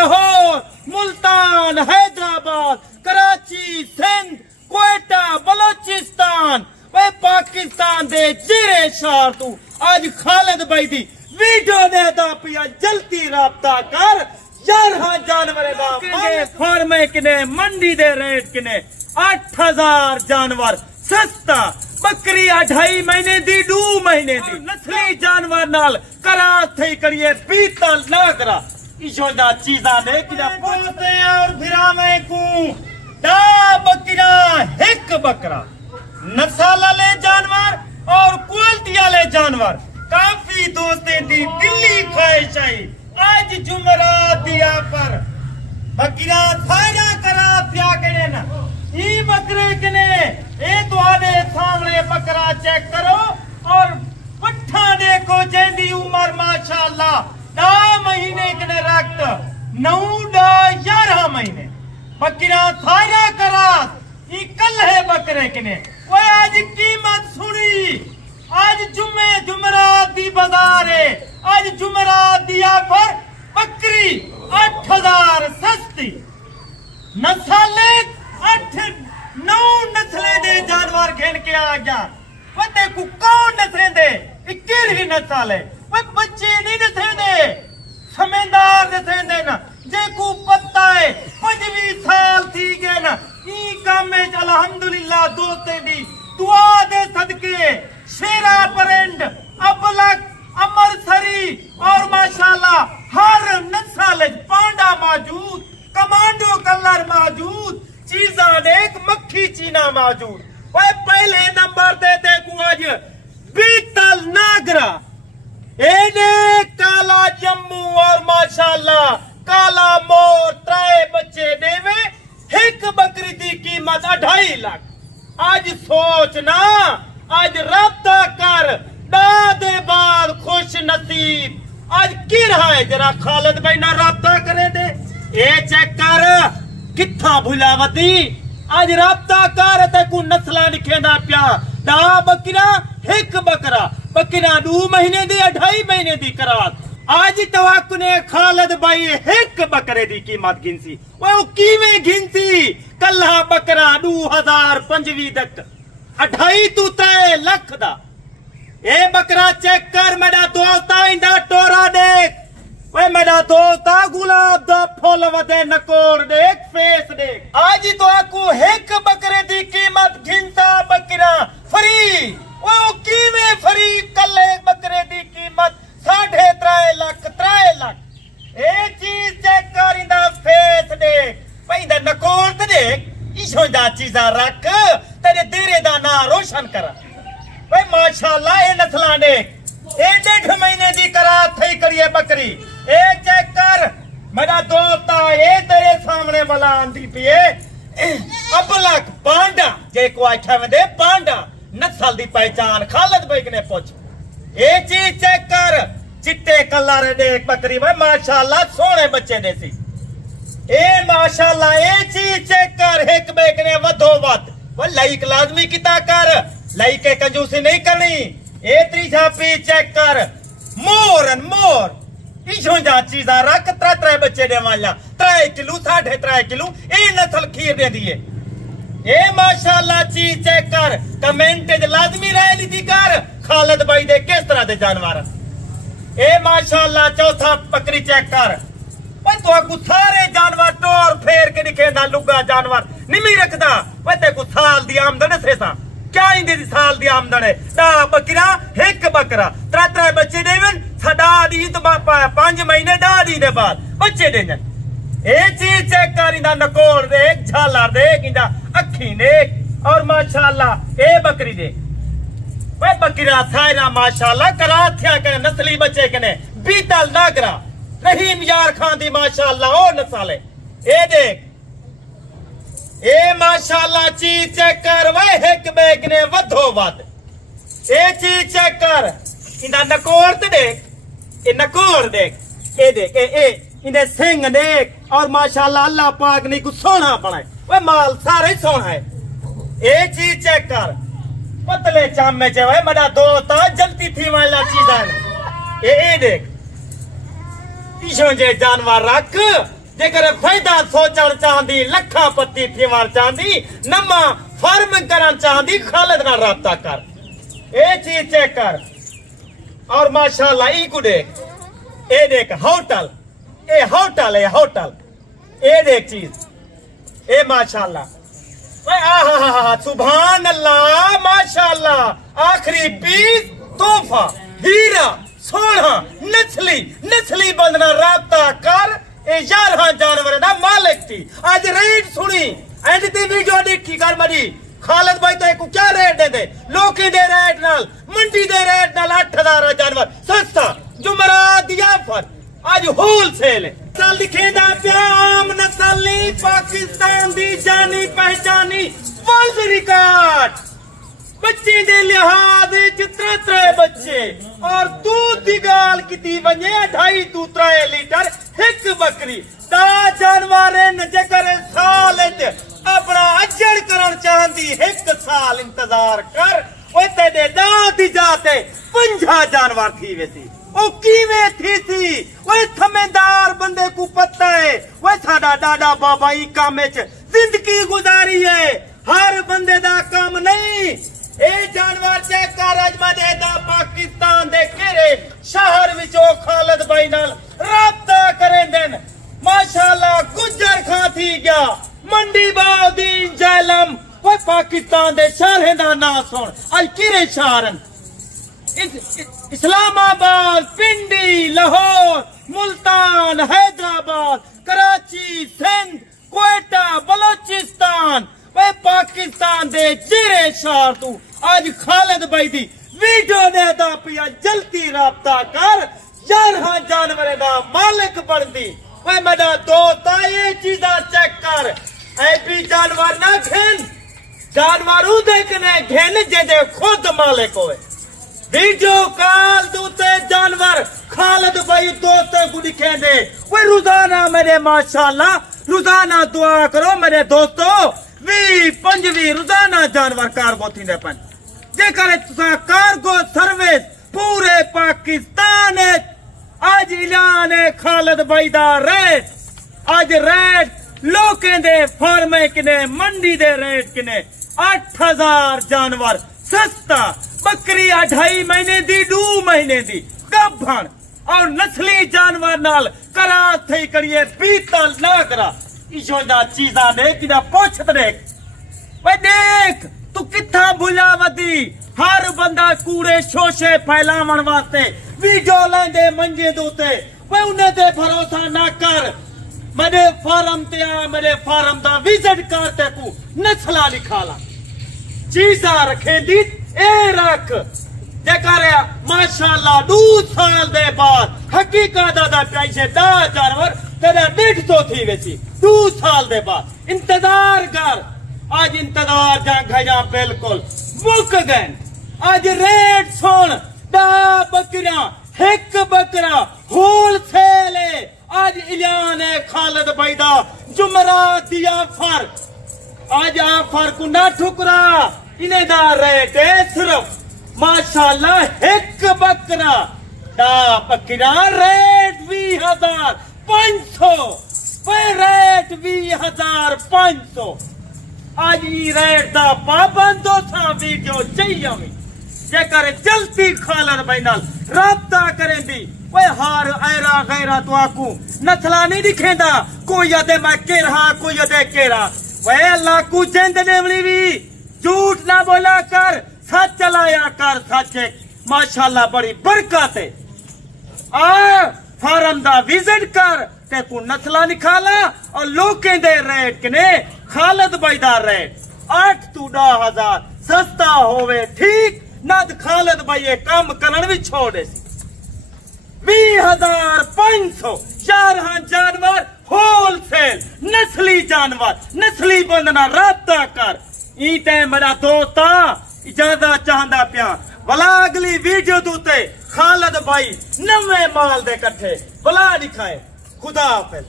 लाहौर, मुल्तान, हैदराबाद, कराची, सिंध, कोयटा, बलोचिस्तान, वे पाकिस्तान दे जिरे शहर तू आज खालिद भाई दी वीडियो देता पिया जल्दी राब्ता कर। 11 जानवर दा फार्म किने, मंडी दे रेट किने, 8000 जानवर सस्ता, बकरी 2.5 महीने दी, 2 महीने दी, नस्ली जानवर नाल करा थई करिए पीतल ना करा इशो दा चीजा ने किना पूछते और भिरावे को दा बकरा एक बकरा नस्ल वाले जानवर और क्वालिटी वाले जानवर काफी दोस्तें दी दिल्ली ख्वाहिश आई आज जुमरात दिया पर बकरा फायदा करा क्या करे ना ई बकरे कने ए तुहाडे सामने बकरा चेक करो और पट्ठा देखो जेंदी उम्र माशाअल्लाह 2 महीने कने रक्त 9 11 महीने बकरा फायदा करा ई कल है बकरे कने ओए आज कीमत सुनी आज जुमरात दी बाजार है आज जुमरात दिया पर बकरी 8000 सस्ती नस्ले 8-9 नस्ले दे जानवर घेन के आ गया पते को कौन नस्ले दे इक्कीरी नस्ल है वो बच्चे नहीं नस्ले दे समझदार नस्ले दे ना जे को पता है 25 साल थी गए ना ई काम में अल्हम्दुलिल्लाह दोस्ते दी दुआ दे सदके शेरा परंड अबलक अमरसरी और माशाल्लाह हर नस्ल पांडा मौजूद कमांडो कलर मौजूद चीजा देख मक्खी चीना मौजूद वह पहले नंबर देते को आज बीतल नागरा एने काला जम्मू और माशाल्लाह काला मोर 3 बच्चे देवे एक बकरी दी कीमत 2.5 लाख आज सोचना आज रब्ता कर दे बाद खुश नसीब आज की रहा है जरा खालिद भाई ना रब्ता करे दे ए चेक कर किथा भुलावती आज रब्ता कर ते को नस्ला लिखेंदा प्या दा बकरा एक बकरा बकरा 2 महीने दी 2.5 महीने दी करात आज तवाकु ने खालिद भाई एक बकरे दी कीमत गिनसी वो कीवें गिनसी कल्ला बकरा 2025 तक 2.5 तू 3 लाख दा ए बकरा चेक कर मेरा दोस्त इंदा टोरा देख वे मेरा दोस्त गुलाब दा फूल वदे नकोर देख फेस देख आज तो आकू एक बकरे दी कीमत घिनता बकरा फ्री वो कीवे फ्री कल एक बकरे दी कीमत 3.5 लाख 3 लाख ए चीज चेक कर इंदा फेस देख भाई इंदा नकोर ते देख इशो दा चीजा रख तेरे तेरे दा ना रोशन कर भाई माशाल्लाह ए नस्लां देख ए 1.5 महीने दी करा थई करिए बकरी ए चेक कर मेरा दोस्त ए तेरे सामने वाला आंदी पिए अबलक पांडा जे को आठा में दे पांडा नस्ल दी पहचान खालिद भाई ने पूछ ए चीज चेक कर चिट्टे कलर देख बकरी भाई माशाल्लाह सोने बच्चे देसी ए माशाल्लाह ए चीज चेक कर एक बेक ने वधो वध वो लाइक लाजमी किता कर लाइक के कंजूसी नहीं करनी ए त्रिछापी चेक कर मोरन मोर इशो जा चीजा रख 3 बच्चे दे वाला 3 किलो 3.5 किलो ए नस्ल खीर दे दिए ए माशाल्लाह चीज चेक कर कमेंट लाजमी राय दी कर खालिद भाई दे किस तरह दे जानवर ए माशाल्लाह चौथा बकरी चेक कर पर तो को सारे जानवर टोर फेर के दिखेंदा लुगा जानवर निमी रखदा वते को साल दी आमदन से सा क्या इंदे दी साल दी आमदन है दा बकरा एक बकरा 3 बच्चे देवन सदा दी तो 5 महीने दादी दे बाद बच्चे देन ए चीज चेक कर इंदा नकोर देख झालर देख इंदा अखी देख और माशाल्लाह ए बकरी देख वे बकरा सायरा माशाल्लाह करा थया के नस्ली बच्चे कने बीतल नागरा रहीम यार खान दी माशाल्लाह ओ नस्ल है ए देख ए माशाल्लाह चीज चेक कर वे एक बैग ने वधो वध ए चीज चेक कर इंदा नकोर ते देख ए नकोर देख ए देख ए इंदे सिंग देख और माशाल्लाह अल्लाह पाक ने को सोना बनाए वे माल सारे सोना है ए चीज चेक कर पतले चामे चे वे मेरा दोस्त जलती थी वाला चीज है ए देख इशो जे जानवर रख जेकर फायदा सोचण चाहंदी लखा पत्ती थिवण चाहंदी नमा फर्म करण चाहंदी खालिद नाल राब्ता कर ए चीज चेक कर और माशाल्लाह ई को देख ए देख होटल है होटल ए देख चीज ए माशाल्लाह आहा सुभान अल्लाह माशाल्लाह आखिरी पीस तोहफा हीरा सोना नस्ली बंदना राब्ता कर ए 11 जानवर दा मालिक थी आज रेट सुनी एंड दी वीडियो देखी कर मरी खालिद भाई तो को क्या रेट दे लोकी दे रेट नाल मंडी दे रेट नाल 8000 जानवर सस्ता जुमरात दिया फर आज होलसेल साल लिखेदा प्याम नस्ली पाकिस्तान दी जानी पहचानी वर्ल्ड रिकॉर्ड बच्चे दे लिहाज त्रे बच्चे और दूध दी गाल किती वने 2.5 लीटर एक बकरी दा जानवर न जेकर साल अपना अजड़ करन चाहंदी एक साल इंतजार कर ओए तेरे दादी जाते 50 जानवर थी वेसी ओ कीवे थी सी ओए समझदार बंदे को पता है ओए साडा दादा बाबा ई काम च जिंदगी गुजारी है हर बंदे दा काम नहीं ए जानवर चेक कर अजमा देदा पाकिस्तान दे केरे शहर विचो खालिद भाई नाल राब्ता करेंदे माशाल्लाह गुजर खां थी गया मंडी बाउद्दीन जैलम ओए पाकिस्तान दे शहरें दा नाम सुन अज किरे शहरन इस्लामाबाद पिंडी लाहौर मुल्तान हैदराबाद कराची सिंध कोयटा बलोचिस्तान वे पाकिस्तान दे जिरे शहर तू आज खालिद भाई दी वीडियो देदा पिया जल्दी राब्ता कर 11 जानवर दा मालिक बनदी वे मेरा दोस्त ये चीजा चेक कर ऐ भी जानवर ना घेन जानवर देखने घेन जे खुद मालिक होए वीडियो कॉल दूते जानवर खालिद भाई दोस्त को दिखे दे वे रोजाना मेरे माशाल्लाह रोजाना दुआ करो मेरे दोस्तों 20-25 रोजाना जानवर कार्गो थी पन जेकर तुसा कार्गो सर्विस पूरे पाकिस्तान आज ऐलान है खालिद भाई दा रेट आज रेट लोकें दे फार्मे किने मंडी दे रेट किने 8000 जानवर सस्ता बकरी 2.5 महीने दी 2 महीने दी गभण और नस्ली जानवर नाल करा थई करिए पीतल ना करा इशो दा चीजा ने किदा पोछत देख वे देख तू किथा भुलावदी हर बंदा कूड़े शोशे फैलावन वास्ते वीडियो लेंदे मंजे दूते वे उन्हें ते भरोसा ना कर मेरे फार्म ते आ मेरे फार्म दा विजिट करते को नस्ला लिखाला चीजा रखे दी ए रख जेकर माशाल्लाह 2 साल दे बाद हकीकत दा पैसे 10 जानवर तेरा 150 थी वेसी 2 साल दे बाद इंतजार कर आज इंतजार जा गया बिल्कुल मुक गए आज रेट सुन 10 बकरियां एक बकरा होलसेल आज ऐलान है खालिद भाई दा जुमरात दिया फर आज आफर को ना ठुकरा इन्हें दा रेट है सिर्फ माशाल्लाह एक बकरा दा बकरा रेट 20,500 रेट 20,500 आज ई रेट दा पाबंदो सा वीडियो चाहिए जेकर जल्दी खालिद भाई नाल राब्ता करें दी वे हार ऐरा गैरा तो आकू नस्ला नहीं दिखेंदा कोई अदे मैं के रहा कोई अदे के रहा वे अल्लाह को जिंद नेवली भी झूठ ना बोला कर सच चलाया कर सच माशाल्लाह बड़ी बरकत है आ फार्म दा विजिट कर ते को नस्ला निकाला और लोकें दे रेट कने खालिद भाई दा रेट 8 to 10,000 सस्ता होवे ठीक नद खालिद भाई ये काम करन भी छोड़ दे 20,500 11 जानवर होलसेल नस्ली जानवर नस्ली बंदना राब्ता कर ई टाइम मेरा दोस्ता इजाजत चाहंदा पिया भला अगली वीडियो दूते खालिद भाई नवे माल दे कट्ठे भला दिखाए खुदा हाफिज।